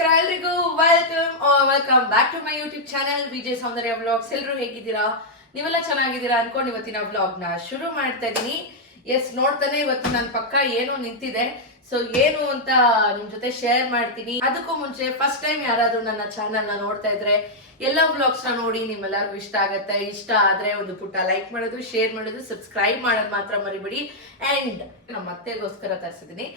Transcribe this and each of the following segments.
ನಮಸ್ಕಾರ ಎಲ್ರಿಗೂ welcome back to my YouTube channel Vijay Soundarya vlogs. ಎಲ್ಲರೂ ಹೇಗಿದ್ದೀರಾ? ನೀವೆಲ್ಲ ಚೆನ್ನಾಗಿದ್ದೀರಾ ಅನ್ಕೊಂಡು ಇವತ್ತಿನ ವ್ಲಾಗ್ ನ ಶುರು ಮಾಡ್ತಾ ಇದೀನಿ. ಎಸ್, ನೋಡ್ತಾನೆ ಇವತ್ತು ನನ್ನ ಪಕ್ಕ ಏನೋ ನಿಂತಿದೆ. ಸೊ ಏನು ಅಂತ ನಿಮ್ ಜೊತೆ ಶೇರ್ ಮಾಡ್ತೀನಿ. ಅದಕ್ಕೂ ಮುಂಚೆ ಫಸ್ಟ್ ಟೈಮ್ ಯಾರಾದ್ರೂ ನನ್ನ ಚಾನೆಲ್ ನ ನೋಡ್ತಾ ಇದ್ರೆ ಎಲ್ಲ ವ್ಲಾಗ್ಸ್ ನ ನೋಡಿ ನಿಮ್ಮೆಲ್ಲರಿಗೂ ಇಷ್ಟ ಆಗತ್ತೆ. ಇಷ್ಟ ಆದ್ರೆ ಒಂದು ಪುಟ್ಟ ಲೈಕ್ ಮಾಡೋದು, ಶೇರ್ ಮಾಡೋದು, ಸಬ್ಸ್ಕ್ರೈಬ್ ಮಾಡೋದು ಮಾತ್ರ ಮರಿಬೇಡಿ. ಅಂಡ್ ನಮ್ಮ ಅತ್ತೆಗೋಸ್ಕರ ತರಿಸಿದೀನಿ.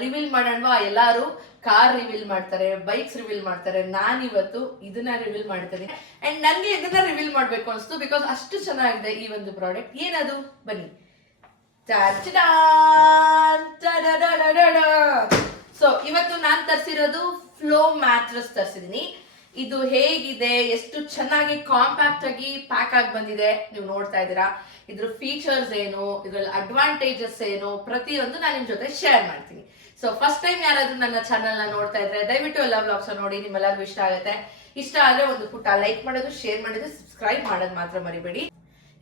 ರಿವೀಲ್ ಮಾಡೋಣವಾ? ಎಲ್ಲಾರು ಕಾರ್ ರಿವೀಲ್ ಮಾಡ್ತಾರೆ, ಬೈಕ್ಸ್ ರಿವೀಲ್ ಮಾಡ್ತಾರೆ. ನಾನಿವತ್ತು ಇದನ್ನ ರಿವೀಲ್ ಮಾಡ್ತೀನಿ. ಅಂಡ್ ನನ್ಗೆ ಇದನ್ನ ರಿವೀಲ್ ಮಾಡ್ಬೇಕು ಅನಿಸ್ತು, ಬಿಕಾಸ್ ಅಷ್ಟು ಚೆನ್ನಾಗಿದೆ ಈ ಒಂದು ಪ್ರಾಡಕ್ಟ್. ಏನದು ಬನ್ನಿ. ಸೊ ಇವತ್ತು ನಾನ್ ತರಿಸಿರೋದು ಫ್ಲೋ ಮ್ಯಾಟ್ರೆಸ್ ತರಿಸಿದೀನಿ. ಇದು ಹೇಗಿದೆ, ಎಷ್ಟು ಚೆನ್ನಾಗಿ ಕಾಂಪ್ಯಾಕ್ಟ್ ಆಗಿ ಪ್ಯಾಕ್ ಆಗಿ ಬಂದಿದೆ ನೀವು ನೋಡ್ತಾ ಇದ್ದೀರಾ. ಇದ್ರ ಫೀಚರ್ಸ್ ಏನು, ಇದ್ರಲ್ಲಿ ಅಡ್ವಾಂಟೇಜಸ್ ಏನು, ಪ್ರತಿಯೊಂದು ನಾನು ನಿಮ್ ಜೊತೆ ಶೇರ್ ಮಾಡ್ತೀನಿ. ಸೊ ಫಸ್ಟ್ ಟೈಮ್ ಯಾರಾದ್ರೂ ನನ್ನ ಚಾನೆಲ್ ನ ನೋಡ್ತಾ ಇದ್ರೆ ದಯವಿಟ್ಟು ಎಲ್ಲ ವ್ಲಾಗ್ಸ್ ನೋಡಿ. ನಿಮ್ಮೆಲ್ಲರಿಗೂ ಇಷ್ಟ ಆಗುತ್ತೆ. ಇಷ್ಟ ಆದ್ರೆ ಒಂದು ಪುಟ್ಟ ಲೈಕ್ ಮಾಡೋದು, ಶೇರ್ ಮಾಡೋದು, ಸಬ್ಸ್ಕ್ರೈಬ್ ಮಾಡೋದು ಮಾತ್ರ ಮರಿಬೇಡಿ.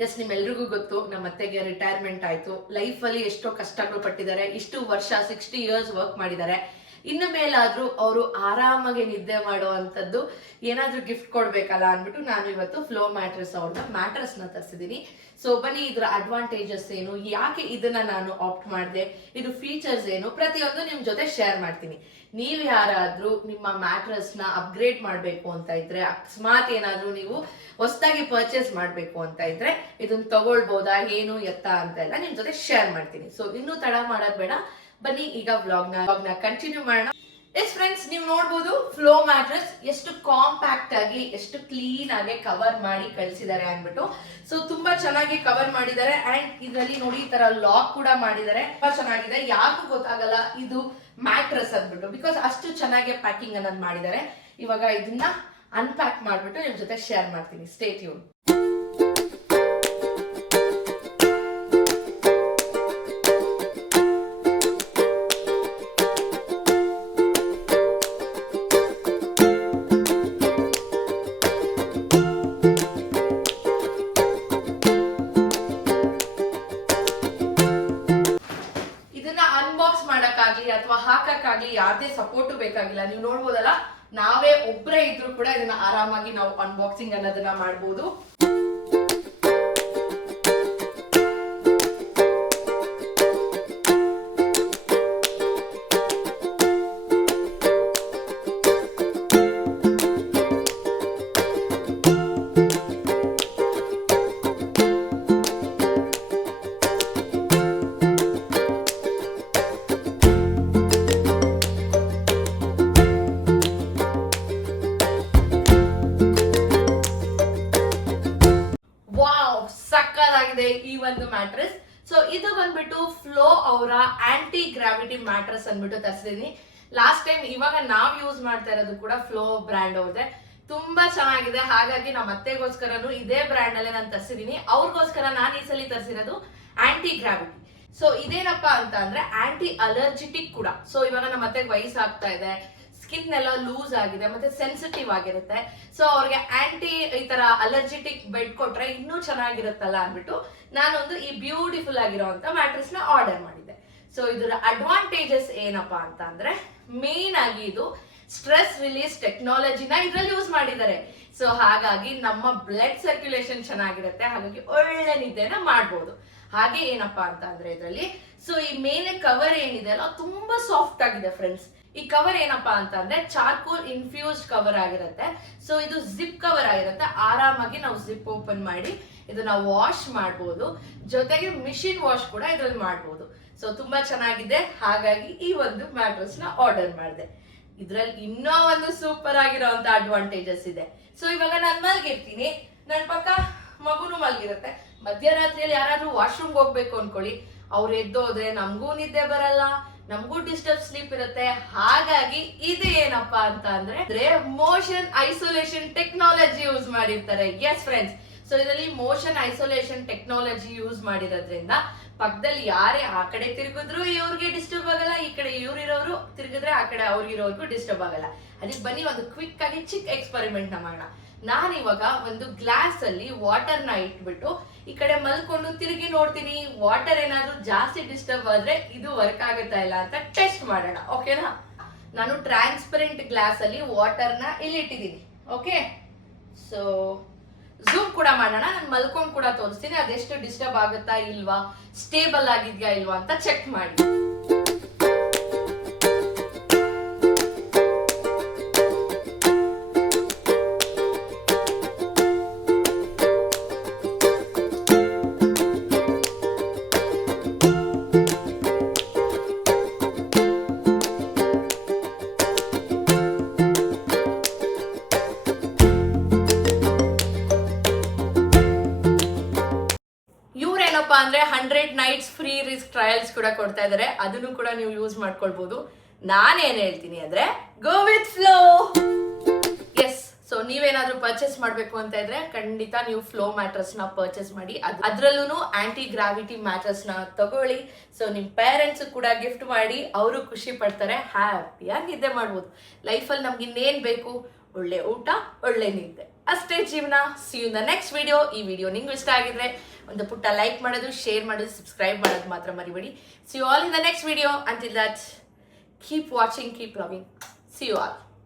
ಎಸ್, ನಿಮ್ಮೆಲ್ರಿಗೂ ಗೊತ್ತು ನಮ್ಮ ಅತ್ತೆಗೆ ರಿಟೈರ್ಮೆಂಟ್ ಆಯ್ತು. ಲೈಫ್ ಅಲ್ಲಿ ಎಷ್ಟೋ ಕಷ್ಟಗಳು ಪಟ್ಟಿದ್ದಾರೆ. ಇಷ್ಟು ವರ್ಷ 60 years ವರ್ಕ್ ಮಾಡಿದ್ದಾರೆ. ಇನ್ನು ಮೇಲಾದ್ರೂ ಅವರು ಆರಾಮಾಗಿ ನಿದ್ದೆ ಮಾಡುವಂತದ್ದು ಏನಾದ್ರೂ ಗಿಫ್ಟ್ ಕೊಡ್ಬೇಕಲ್ಲ ಅಂದ್ಬಿಟ್ಟು ನಾನು ಇವತ್ತು ಫ್ಲೋ ಮ್ಯಾಟ್ರೆಸ್ ಅವ್ರನ್ನ ಮ್ಯಾಟ್ರೆಸ್ ನ ತರಿಸಿದೀನಿ. ಸೊ ಬನ್ನಿ, ಇದ್ರ ಅಡ್ವಾಂಟೇಜಸ್ ಏನು, ಯಾಕೆ ಇದನ್ನ ನಾನು ಆಪ್ಟ್ ಮಾಡಿದೆ, ಇದು ಫೀಚರ್ಸ್ ಏನು, ಪ್ರತಿಯೊಂದು ನಿಮ್ ಜೊತೆ ಶೇರ್ ಮಾಡ್ತೀನಿ. ನೀವು ಯಾರಾದ್ರೂ ನಿಮ್ಮ ಮ್ಯಾಟ್ರೆಸ್ ನ ಅಪ್ಗ್ರೇಡ್ ಮಾಡ್ಬೇಕು ಅಂತ ಇದ್ರೆ, ಅಕಸ್ಮಾತ್ ಏನಾದ್ರೂ ನೀವು ಹೊಸದಾಗಿ ಪರ್ಚೇಸ್ ಮಾಡ್ಬೇಕು ಅಂತ ಇದ್ರೆ ಇದನ್ನ ತಗೊಳ್ಬೋದಾ, ಏನು ಎತ್ತ ಅಂತ ಎಲ್ಲ ನಿಮ್ ಜೊತೆ ಶೇರ್ ಮಾಡ್ತೀನಿ. ಸೊ ಇನ್ನೂ ತಡ ಮಾಡೋದ್ ಬೇಡ, ಬನ್ನಿ ಈಗ ವ್ಲಾಗ್ ನ ಕಂಟಿನ್ಯೂ ಮಾಡೋಣ. ಎಸ್ ಫ್ರೆಂಡ್ಸ್, ನೀವು ನೋಡ್ಬೋದು ಫ್ಲೋ ಮ್ಯಾಟ್ರೆಸ್ ಎಷ್ಟು ಕಾಂಪ್ಯಾಕ್ಟ್ ಆಗಿ, ಎಷ್ಟು ಕ್ಲೀನ್ ಆಗಿ ಕವರ್ ಮಾಡಿ ಕಳಿಸಿದ್ದಾರೆ ಅಂದ್ಬಿಟ್ಟು. ಸೊ ತುಂಬಾ ಚೆನ್ನಾಗಿ ಕವರ್ ಮಾಡಿದ್ದಾರೆ. ಅಂಡ್ ಇದರಲ್ಲಿ ನೋಡಿ ಈ ತರ ಲಾಕ್ ಕೂಡ ಮಾಡಿದ್ದಾರೆ. ತುಂಬಾ ಚೆನ್ನಾಗಿದೆ. ಯಾಕೂ ಗೊತ್ತಾಗಲ್ಲ ಇದು ಮ್ಯಾಟ್ರೆಸ್ ಅಂದ್ಬಿಟ್ಟು, ಬಿಕಾಸ್ ಅಷ್ಟು ಚೆನ್ನಾಗಿ ಪ್ಯಾಕಿಂಗ್ ಅನ್ನೋದು ಮಾಡಿದ್ದಾರೆ. ಇವಾಗ ಇದನ್ನ ಅನ್ಪ್ಯಾಕ್ ಮಾಡ್ಬಿಟ್ಟು ನಿಮ್ ಜೊತೆ ಶೇರ್ ಮಾಡ್ತೀನಿ. Stay tune. ಅಥವಾ ಹಾಕಕ್ಕಾಗ್ಲಿ ಯಾವ್ದೇ ಸಪೋರ್ಟ್ ಬೇಕಾಗಿಲ್ಲ. ನೀವು ನೋಡ್ಬೋದಲ್ಲ, ನಾವೇ ಒಬ್ಬರೇ ಇದ್ರೂ ಕೂಡ ಇದನ್ನ ಆರಾಮಾಗಿ ನಾವು ಅನ್ಬಾಕ್ಸಿಂಗ್ ಅನ್ನೋದನ್ನ ಮಾಡ್ಬೋದು. ಈ ಒಂದು ಮ್ಯಾಟ್ರೆಸ್. ಸೊ ಇದು ಬಂದ್ಬಿಟ್ಟು ಫ್ಲೋ ಅವರ ಆಂಟಿ ಗ್ರಾವಿಟಿ ಮ್ಯಾಟ್ರೆಸ್ ಅಂದ್ಬಿಟ್ಟು ತರಿಸಿದೀನಿ. ಲಾಸ್ಟ್ ಟೈಮ್, ಇವಾಗ ನಾವ್ ಯೂಸ್ ಮಾಡ್ತಾ ಇರೋದು ಕೂಡ ಫ್ಲೋ ಬ್ರ್ಯಾಂಡ್ ಅವ್ರದೆ. ತುಂಬಾ ಚೆನ್ನಾಗಿದೆ. ಹಾಗಾಗಿ ನಮ್ಮ ಅತ್ತೆಗೋಸ್ಕರನು ಇದೇ ಬ್ರ್ಯಾಂಡ್ ಅಲ್ಲೇ ನಾನು ತರಿಸಿದೀನಿ. ಅವ್ರಿಗೋಸ್ಕರ ನಾನು ಈ ಸಲ ತರಿಸಿರೋದು ಆಂಟಿ ಗ್ರಾವಿಟಿ. ಸೊ ಇದೇನಪ್ಪಾ ಅಂತ ಅಂದ್ರೆ ಆಂಟಿ ಅಲರ್ಜಿಟಿಕ್ ಕೂಡ. ಸೊ ಇವಾಗ ನಮ್ಮ ಅತ್ತೆಗೆ ವಯಸ್ಸಾಗ್ತಾ ಇದೆ, ಸ್ಕಿನ್ ಎಲ್ಲ ಲೂಸ್ ಆಗಿದೆ, ಮತ್ತೆ ಸೆನ್ಸಿಟಿವ್ ಆಗಿರುತ್ತೆ. ಸೊ ಅವ್ರಿಗೆ ಆಂಟಿ ಈ ತರ ಅಲರ್ಜಿಟಿಕ್ ಬೆಡ್ ಕೊಟ್ರೆ ಇನ್ನೂ ಚೆನ್ನಾಗಿರುತ್ತಲ್ಲ ಅಂದ್ಬಿಟ್ಟು ನಾನೊಂದು ಈ ಬ್ಯೂಟಿಫುಲ್ ಆಗಿರೋಂತ ಮ್ಯಾಟ್ರೆಸ್ ನ ಆರ್ಡರ್ ಮಾಡಿದ್ದೆ. ಸೊ ಇದರ ಅಡ್ವಾಂಟೇಜಸ್ ಏನಪ್ಪಾ ಅಂತ ಅಂದ್ರೆ, ಮೇನ್ ಆಗಿ ಇದು ಸ್ಟ್ರೆಸ್ ರಿಲೀಸ್ ಟೆಕ್ನಾಲಜಿನ ಇದ್ರಲ್ಲಿ ಯೂಸ್ ಮಾಡಿದ್ದಾರೆ. ಸೊ ಹಾಗಾಗಿ ನಮ್ಮ ಬ್ಲಡ್ ಸರ್ಕ್ಯುಲೇಷನ್ ಚೆನ್ನಾಗಿರುತ್ತೆ. ಹಾಗಾಗಿ ಒಳ್ಳೆ ನಿದ್ದೆನ ಮಾಡ್ಬೋದು. ಹಾಗೆ ಏನಪ್ಪಾ ಅಂತ ಅಂದ್ರೆ ಇದರಲ್ಲಿ ಸೊ ಈ ಮೇಲೆ ಕವರ್ ಏನಿದೆ ಅಲ್ಲ, ತುಂಬಾ ಸಾಫ್ಟ್ ಆಗಿದೆ ಫ್ರೆಂಡ್ಸ್. ಈ ಕವರ್ ಏನಪ್ಪಾ ಅಂತ ಅಂದ್ರೆ ಚಾರ್ಕೋಲ್ ಇನ್ಫ್ಯೂಸ್ಡ್ ಕವರ್ ಆಗಿರುತ್ತೆ. ಸೊ ಇದು ಜಿಪ್ ಕವರ್ ಆಗಿರುತ್ತೆ. ಆರಾಮಾಗಿ ನಾವು ಜಿಪ್ ಓಪನ್ ಮಾಡಿ ಇದನ್ನ ವಾಶ್ ಮಾಡಬಹುದು. ಜೊತೆಗೆ ಮಿಷಿನ್ ವಾಶ್ ಕೂಡ ಇದ್ರಲ್ಲಿ ಮಾಡಬಹುದು. ಸೊ ತುಂಬಾ ಚೆನ್ನಾಗಿದೆ. ಹಾಗಾಗಿ ಈ ಒಂದು ಮ್ಯಾಟ್ರೆಸ್ ನ ಆರ್ಡರ್ ಮಾಡಿದೆ. ಇದ್ರಲ್ಲಿ ಇನ್ನೂ ಒಂದು ಸೂಪರ್ ಆಗಿರೋಂತ ಅಡ್ವಾಂಟೇಜಸ್ ಇದೆ. ಸೊ ಇವಾಗ ನಾನು ಮಲ್ಗಿರ್ತೀನಿ, ನನ್ ಪಕ್ಕ ಮಗುನು ಮಲ್ಗಿರುತ್ತೆ. ಮಧ್ಯರಾತ್ರಿಯಲ್ಲಿ ಯಾರಾದ್ರೂ ವಾಶ್ರೂಮ್ ಹೋಗ್ಬೇಕು ಅನ್ಕೊಳ್ಳಿ, ಅವ್ರು ಎದ್ದೋದ್ರೆ ನಮಗೂ ನಿದ್ದೆ ಬರಲ್ಲ, ನಮಗೂ ಡಿಸ್ಟರ್ಬ್ ಸ್ಲೀಪ್ ಇರುತ್ತೆ. ಹಾಗಾಗಿ ಇದು ಏನಪ್ಪಾ ಅಂತ ಅಂದ್ರೆ ಮೋಷನ್ ಐಸೋಲೇಷನ್ ಟೆಕ್ನಾಲಜಿ ಯೂಸ್ ಮಾಡಿರ್ತಾರೆ. ಎಸ್ ಫ್ರೆಂಡ್ಸ್, ಸೊ ಇದರಲ್ಲಿ ಮೋಷನ್ ಐಸೋಲೇಷನ್ ಟೆಕ್ನಾಲಜಿ ಯೂಸ್ ಮಾಡಿರೋದ್ರಿಂದ ಪಕ್ಕದಲ್ಲಿ ಯಾರೇ ಆ ಕಡೆ ತಿರುಗಿದ್ರು ಇವ್ರಿಗೆ ಡಿಸ್ಟರ್ಬ್ ಆಗಲ್ಲ, ಈ ಕಡೆ ಇವ್ರಿರೋರು ತಿರುಗಿದ್ರೆ ಆ ಕಡೆ ಅವ್ರಿಗಿರೋರ್ಗೂ ಡಿಸ್ಟರ್ಬ್ ಆಗಲ್ಲ. ಅದಕ್ಕೆ ಬನ್ನಿ ಒಂದು ಕ್ವಿಕ್ ಆಗಿ ಚಿಕ್ಕ ಎಕ್ಸ್ಪೆರಿಮೆಂಟ್ ನ ಮಾಡೋಣ. ನಾನಿವಾಗ ಒಂದು ಗ್ಲಾಸ್ ಅಲ್ಲಿ ವಾಟರ್ ನ ಇಟ್ಬಿಟ್ಟು ಈ ಕಡೆ ಮಲ್ಕೊಂಡು ತಿರುಗಿ ನೋಡ್ತೀನಿ. ವಾಟರ್ ಏನಾದ್ರೂ ಜಾಸ್ತಿ ಡಿಸ್ಟರ್ಬ್ ಆದ್ರೆ ಇದು ವರ್ಕ್ ಆಗುತ್ತಾ ಇಲ್ಲ ಅಂತ ಟೆಸ್ಟ್ ಮಾಡೋಣ, ಓಕೆನಾ? ನಾನು ಟ್ರಾನ್ಸ್ಪರೆಂಟ್ ಗ್ಲಾಸ್ ಅಲ್ಲಿ ವಾಟರ್ನ ಇಲ್ಲಿಟ್ಟಿದ್ದೀನಿ. ಓಕೆ, ಸೊ ಝೂಮ್ ಕೂಡ ಮಾಡೋಣ. ನಾನು ಮಲ್ಕೊಂಡು ಕೂಡ ತೋರಿಸ್ತೀನಿ, ಅದೆಷ್ಟು ಡಿಸ್ಟರ್ಬ್ ಆಗುತ್ತಾ ಇಲ್ವಾ, ಸ್ಟೇಬಲ್ ಆಗಿದ್ಯಾ ಇಲ್ವಾ ಅಂತ ಚೆಕ್ ಮಾಡಿ. ಅಂದ್ರೆ 100 ನೈಟ್ಸ್ ಫ್ರೀ ರಿಸ್ಕ್ ಟ್ರಯಲ್ಸ್ ಕೂಡ ಕೊಡ್ತಾ ಇದಾರೆ, ಅದನ್ನು ಕೂಡ ನೀವು ಯೂಸ್ ಮಾಡ್ಕೊಳ್ಬಹುದು. ನಾನೇನ್ ಹೇಳ್ತೀನಿ ಅಂದ್ರೆ go with flow. Yes, so ನೀವೇನಾದ್ರೂ ಪರ್ಚೇಸ್ ಮಾಡ್ಬೇಕು ಅಂತ ಇದ್ರೆ ಖಂಡಿತ ನೀವು ಫ್ಲೋ ಮ್ಯಾಟ್ರಸ್ ನ ಪರ್ಚೇಸ್ ಮಾಡಿ. ಅದ್ರಲ್ಲೂ ಆಂಟಿ ಗ್ರಾವಿಟಿ ಮ್ಯಾಟ್ರಸ್ ನ ತಗೊಳ್ಳಿ. ಸೊ ನಿಮ್ ಪೇರೆಂಟ್ಸ್ ಕೂಡ ಗಿಫ್ಟ್ ಮಾಡಿ, ಅವರು ಖುಷಿ ಪಡ್ತಾರೆ, ಹ್ಯಾಪಿಯಾಗಿ ನಿದ್ದೆ ಮಾಡ್ಬೋದು. ಲೈಫಲ್ಲಿ ನಮ್ಗೆ ಇನ್ನೇನ್ ಬೇಕು, ಒಳ್ಳೆ ಊಟ, ಒಳ್ಳೆ ನಿದ್ದೆ, ಅಷ್ಟೇ ಜೀವನ. See you in the next video. ಈ ವಿಡಿಯೋ ನಿಮ್ಗೆ ಇಷ್ಟ ಆಗಿದ್ರೆ ಒಂದು ಪುಟ್ಟ ಲೈಕ್ ಮಾಡೋದು, ಶೇರ್ ಮಾಡೋದು, ಸಬ್ಸ್ಕ್ರೈಬ್ ಮಾಡೋದು ಮಾತ್ರ ಮರಿಬೇಡಿ. See you all in the next video. Until that, keep watching, keep loving. See you all.